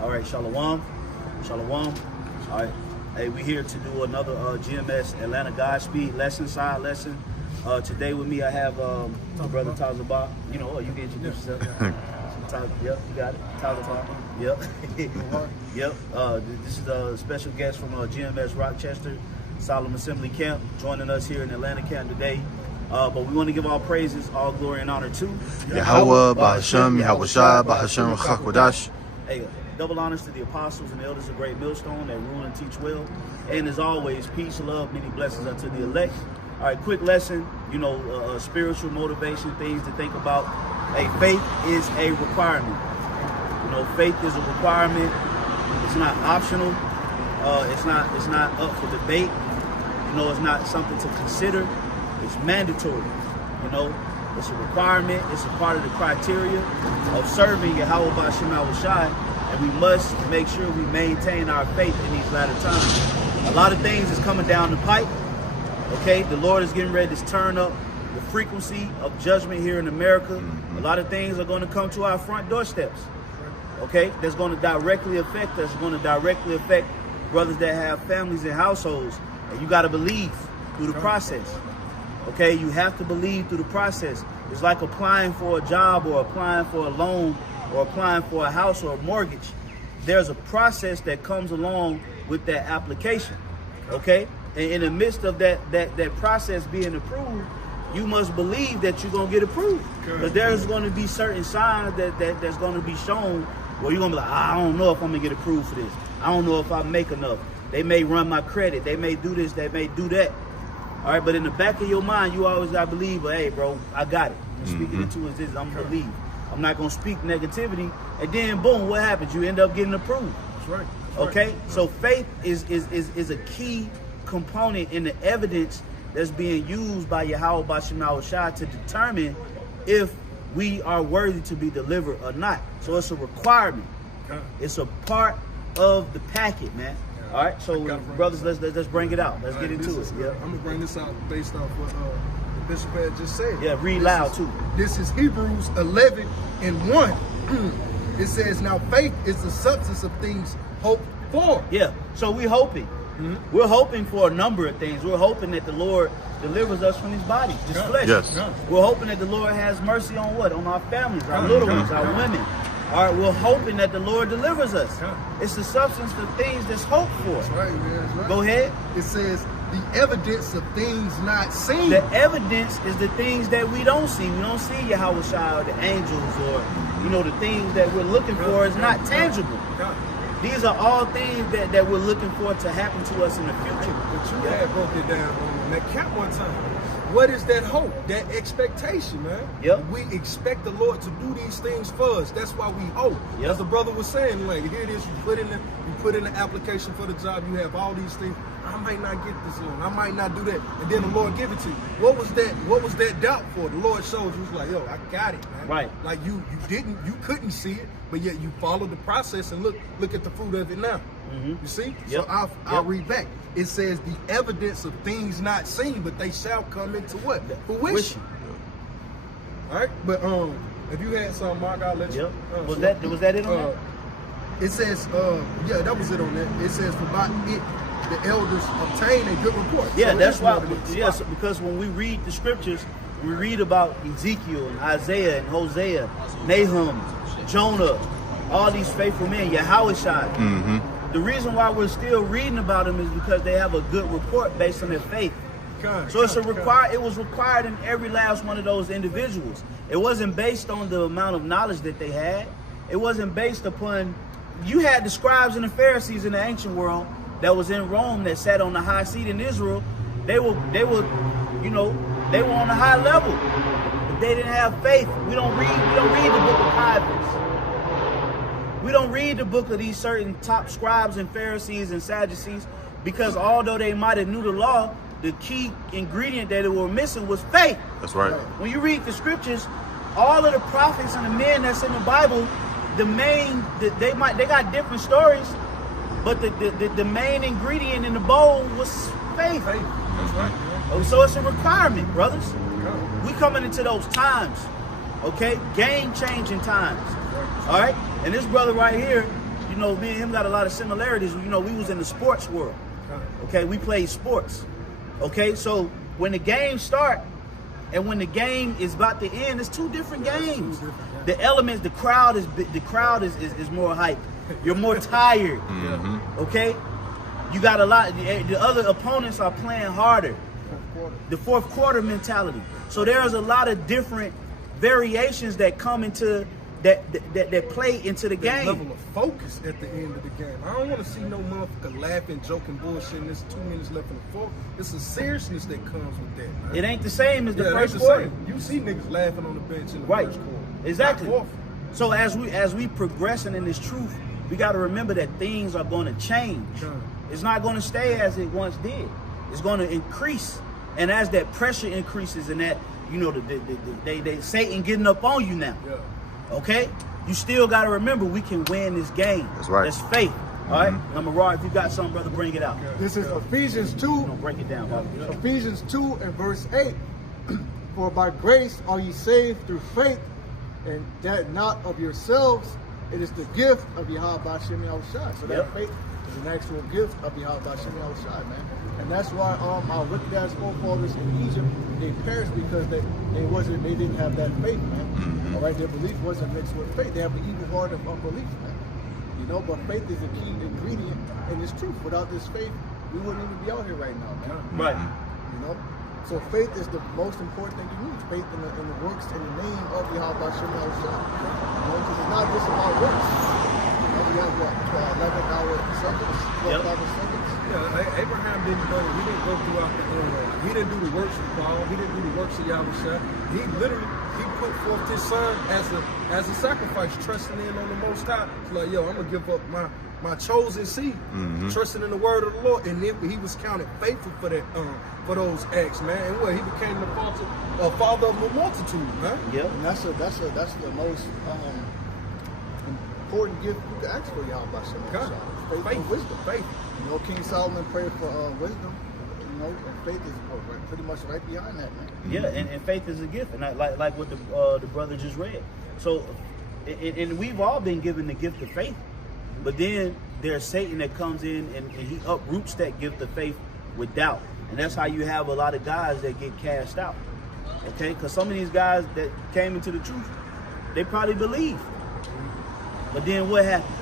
All right, Shalom. Shalom. All right. Hey, we here to do another GMS Atlanta Godspeed lesson, side lesson. Today with me I have my brother Tazabah. You know, you can introduce yourself. Yep, you got it. Tazabah. Yep. Yep. This is a special guest from GMS Rochester, Solemn Assembly Camp, joining us here in Atlanta camp today. But we want to give all praises, all glory and honor to Yahweh, Bahashem, Yahushua, Bahashem, Chakwadash. Hey, double honors to the apostles and the elders of Great Millstone that rule and teach well. And as always, peace, love, many blessings unto the elect. All right, quick lesson, you know, spiritual motivation, things to think about. Hey, faith is a requirement. You know, faith is a requirement. It's not optional. It's not up for debate. You know, it's not something to consider. It's mandatory. You know, it's a requirement. It's a part of the criteria of serving Yahweh B'Shem Yahushai, and we must make sure we maintain our faith in these latter times. A lot of things is coming down the pipe. Okay, the Lord is getting ready to turn up the frequency of judgment here in America. A lot of things are going to come to our front doorsteps. Okay, that's going to directly affect us. Going to directly affect brothers that have families and households, and you got to believe through the process. Okay, you have to believe through the process. It's like applying for a job or applying for a loan or applying for a house or a mortgage. There's a process that comes along with that application. Okay, and in the midst of that process being approved, you must believe that you're gonna get approved. Because there's going to be certain signs that's going to be shown where you're gonna be like, I don't know if I'm gonna get approved for this. I don't know if I make enough. They may run my credit. They may do this. They may do that. All right, but in the back of your mind, you always got to believe, well, hey, bro, I got it. I'm speaking into it. I'm going to believe. I'm not going to speak negativity. And then, boom, what happens? You end up getting approved. That's right. Okay? Right. So faith is a key component in the evidence that's being used by Yahweh B'Shem Yahushai to determine if we are worthy to be delivered or not. So it's a requirement. It's a part of the packet, man. All right, so brothers, let's bring it out. Let's get into it. Yeah, I'm gonna bring this out based off what the Bishop had just said. Yeah, read loud too. This is Hebrews 11:1. It says, "Now faith is the substance of things hoped for." Yeah, so we're hoping. We're hoping for a number of things. We're hoping that the Lord delivers us from this body, this flesh. Yes. We're hoping that the Lord has mercy on what? On our families, our little ones, our women. All right, we're hoping that the Lord delivers us. It's the substance of things that's hoped for. That's right, man. That's right. Go ahead. It says the evidence of things not seen. The evidence is the things that we don't see. We don't see Yahweh Shai or the angels or, you know, the things that we're looking for is not tangible. These are all things that we're looking for to happen to us in the future. But you had broke it down on that camp one time. What is that hope? That expectation, man. Yep. We expect the Lord to do these things for us. That's why we hope. Yep. As the brother was saying, like, here it is, you put in the application for the job, you have all these things. I might not get this loan. I might not do that. And then the Lord give it to you. What was that doubt for? The Lord showed you, was like, yo, I got it, man. Right. Like you couldn't see it, but yet you followed the process and look at the fruit of it now. You see? Yep. So I'll read back. It says the evidence of things not seen, but they shall come into what? Fruition. All right, but if you had some, Mark, I'll let you. Yep. Was that it on that? It says, yeah, that was it on that. It says, for by it the elders obtain a good report. Yeah, so that's why. Yes, because when we read the scriptures, we read about Ezekiel and Isaiah and Hosea, Nahum, Jonah, all these faithful men, Yahweh Shai. The reason why we're still reading about them is because they have a good report based on their faith. So it's it was required in every last one of those individuals. It wasn't based on the amount of knowledge that they had. It wasn't based upon, you had the scribes and the Pharisees in the ancient world that was in Rome that sat on the high seat in Israel. They were, you know, they were on a high level, but they didn't have faith. We don't read the book of Caiaphas. We don't read the book of these certain top scribes and Pharisees and Sadducees, because although they might have knew the law, the key ingredient that they were missing was faith. That's right. When you read the scriptures, all of the prophets and the men that's in the Bible, they got different stories, but the main ingredient in the bowl was faith. That's right. So it's a requirement, brothers. We coming into those times, okay? Game-changing times. All right? And this brother right here, you know, me and him got a lot of similarities. You know, we was in the sports world. Okay, we played sports. Okay, so when the game start and when the game is about to end, it's two different games. The elements, the crowd is more hyped. You're more tired. Okay, you got a lot. The other opponents are playing harder. The fourth quarter mentality. So there's a lot of different variations that come into that play into the game. Level of focus at the end of the game. I don't want to see no motherfucker laughing, joking, bullshitting. There's 2 minutes left in the fourth. It's a seriousness that comes with that, man. It ain't the same as the first the quarter. same. You see niggas laughing on the bench in the Right. first quarter. Exactly. Not fourth. So as we progressing in this truth, we got to remember that things are going to change. It's not going to stay as it once did. It's going to increase, and as that pressure increases, and that, you know, they Satan getting up on you now. Yeah. Okay, you still got to remember we can win this game. That's right. That's faith. All right, Number Raw, if you got something, brother, bring it out. This is Ephesians 2, Break it down, brother. Ephesians 2 and verse 8. For by grace are ye saved through faith, and that not of yourselves. It is the gift of Yahweh Hashem Yahushua. So that Yep. faith is an actual gift of Yahweh Hashem Yahushua, man. And that's why our wicked ass forefathers in Egypt, they perished because they didn't have that faith, man. All right, their belief wasn't mixed with faith. They have an evil heart of unbelief, man. You know, but faith is a key ingredient in this truth. Without this faith, we wouldn't even be out here right now, man. Right. You know, so faith is the most important thing you need. Faith in the works in the name of Yahweh Hashem Yahushua. You know, because it's not just about works. You know, we have what 11-hour seconds, 12-hour seconds. Yeah, Abraham didn't go. He didn't go throughout the. He didn't do the works of Paul. He didn't do the works of Yahushua. He literally put forth his son as a sacrifice, trusting in on the Most High. It's like, yo, I'm gonna give up my chosen seed, trusting in the word of the Lord, and then he was counted faithful for that, for those acts, man. And what, he became the father of a multitude, man. Yep. And that's the most important gift you can ask for Yahweh Hashem Yahushua. Faith and wisdom. Faith. You know, King Solomon prayed for wisdom. You know, and faith is pretty much right behind that, man. Yeah, and faith is a gift, and like what the brother just read. So, and we've all been given the gift of faith, but then there's Satan that comes in and he uproots that gift of faith with doubt, and that's how you have a lot of guys that get cast out. Okay, because some of these guys that came into the truth, they probably believed, but then what happened?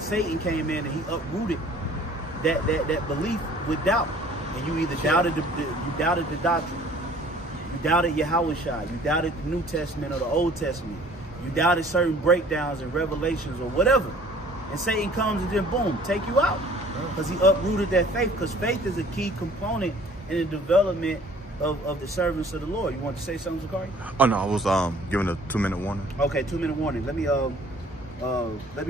Satan came in and he uprooted that belief with doubt, and you either doubted the doctrine, you doubted Yahushua, you doubted the New Testament or the Old Testament, you doubted certain breakdowns and revelations or whatever, and Satan comes and then boom, take you out, because he uprooted that faith. Because faith is a key component in the development of the servants of the Lord. You want to say something, Zakari? Oh no, I was giving a 2-minute warning. Okay, 2-minute warning. Let me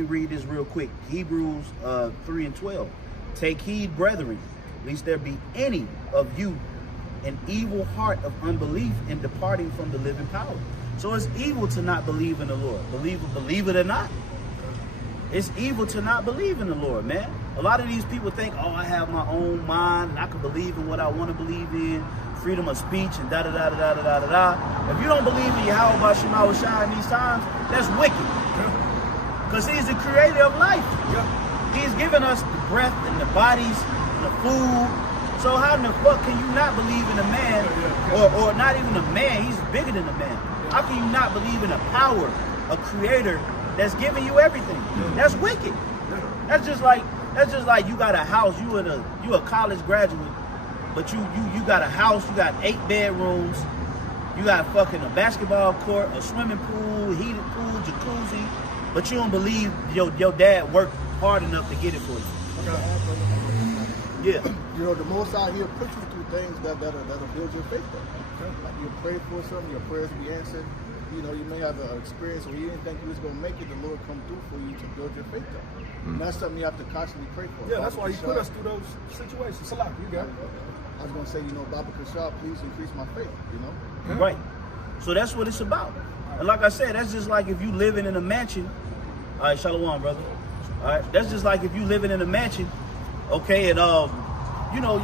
read this real quick. Hebrews 3:12. Take heed, brethren, lest there be any of you an evil heart of unbelief in departing from the living power. So it's evil to not believe in the Lord. Believe it or not. It's evil to not believe in the Lord, man. A lot of these people think, oh, I have my own mind and I can believe in what I want to believe in, freedom of speech and da-da-da-da-da-da-da-da. If you don't believe in Yahweh Hashem Yahushua in these times, that's wicked. Because he's the creator of life. He's given us the breath and the bodies and the food. So how in the fuck can you not believe in a man, or not even a man, he's bigger than a man. How can you not believe in a power, a creator that's giving you everything? That's wicked. That's just like you got a house, you a college graduate, but you got a house, you got 8 bedrooms, you got fucking a basketball court, a swimming pool, heated pool, jacuzzi, but you don't believe your dad worked hard enough to get it for you. Yeah. You know, the Most High, he'll put you through things that'll build your faith up. Like you'll pray for something, your prayers will be answered. You know, you may have an experience where you didn't think you was going to make it. The Lord come through for you to build your faith up. And that's something you have to constantly pray for. Yeah, that's why he put us through those situations. Salah, you got it. I was going to say, you know, Baba Kashab, please increase my faith, you know? Right. So that's what it's about. And like I said, that's just like if you living in a mansion. All right, shalom, brother. All right, that's just like if you living in a mansion, okay, and you know,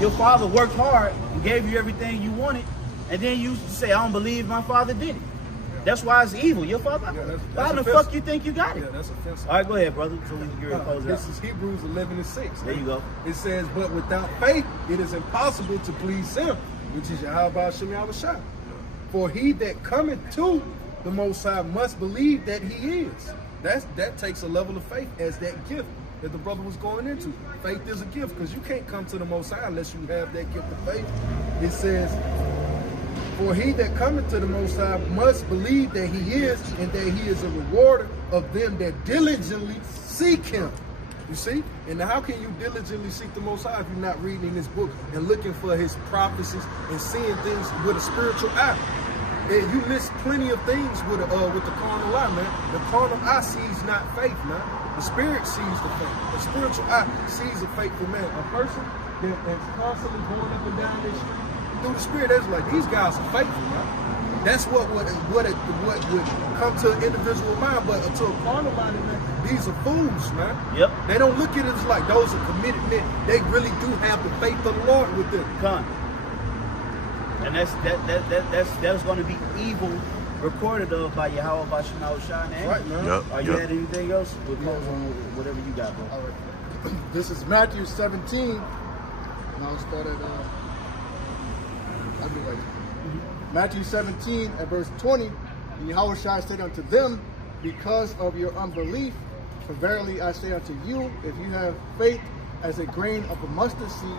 your father worked hard and gave you everything you wanted, and then you say, I don't believe my father did it. That's why it's evil. Your father? Yeah, that's Why the offensive. fuck you think you got it? Yeah, that's offensive. All right, go ahead, brother. So we can get ready to close This out. is Hebrews 11:6. There you go. It says, but without faith, it is impossible to please him, which is Yahweh Hashem Yahushua. For he that cometh to the Most High must believe that he is. That takes a level of faith as that gift that the brother was going into. Faith is a gift because you can't come to the Most High unless you have that gift of faith. It says, for he that cometh to the Most High must believe that he is, and that he is a rewarder of them that diligently seek him. You see? And now how can you diligently seek the Most High if you're not reading in this book and looking for his prophecies and seeing things with a spiritual eye? And you miss plenty of things with the carnal eye, man. The carnal eye sees not faith, man. The spirit sees the faith. The spiritual eye sees a faithful man. A person that's constantly going up and down this street through the spirit, that's like, these guys are faithful, man. That's what would come to an individual mind, but to a carnal minded man, these are fools, man. Yep. They don't look at it as like those are committed men. They really do have the faith of the Lord with them. Con. And that's going to be evil recorded of by Yahweh Hashem Yahushua. Right, man. Yep. Are you had anything else? We'll close on whatever you got, bro. All right. This is Matthew 17. And I'll start at, I'll be right. Matthew 17 at verse 20. And Yahushua said unto them, because of your unbelief, for verily I say unto you, if you have faith as a grain of a mustard seed,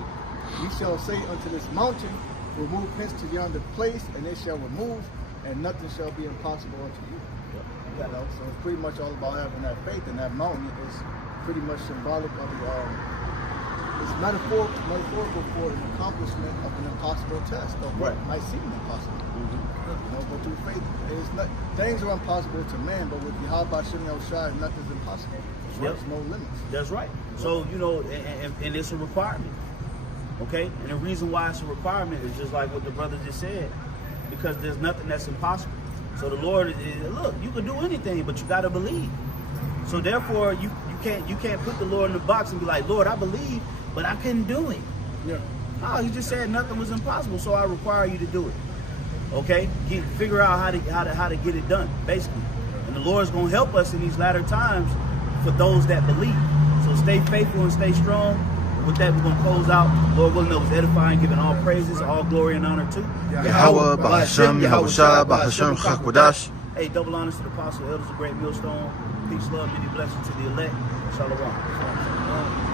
ye shall say unto this mountain, remove hence to yonder place, and it shall remove, and nothing shall be impossible unto you. You know, so it's pretty much all about having that faith, and that mountain is pretty much symbolic of it's metaphorical for an accomplishment of an impossible test, of what might seem impossible. You know, but through faith, things are impossible to man, but with Yahweh Hashem Yahushua, nothing's impossible. There's no limits. That's right. So, you know, and it's a requirement. Okay? And the reason why it's a requirement is just like what the brother just said, because there's nothing that's impossible. So the Lord look, you can do anything, but you got to believe. So therefore, you can't put the Lord in the box and be like, Lord, I believe, but I couldn't do it. Yeah. No, he just said nothing was impossible, so I require you to do it. Okay? Figure out how to get it done, basically. And the Lord's going to help us in these latter times for those that believe. So stay faithful and stay strong. And with that, we're going to close out. Lord willing, it was edifying, giving all praises, all glory and honor to Yahweh, Bahashem, Yahushua, Bahashem, Chakwadash. Hey, double honors to the apostle, elders of Great Millstone. Peace, love, many blessings to the elect. Shalom.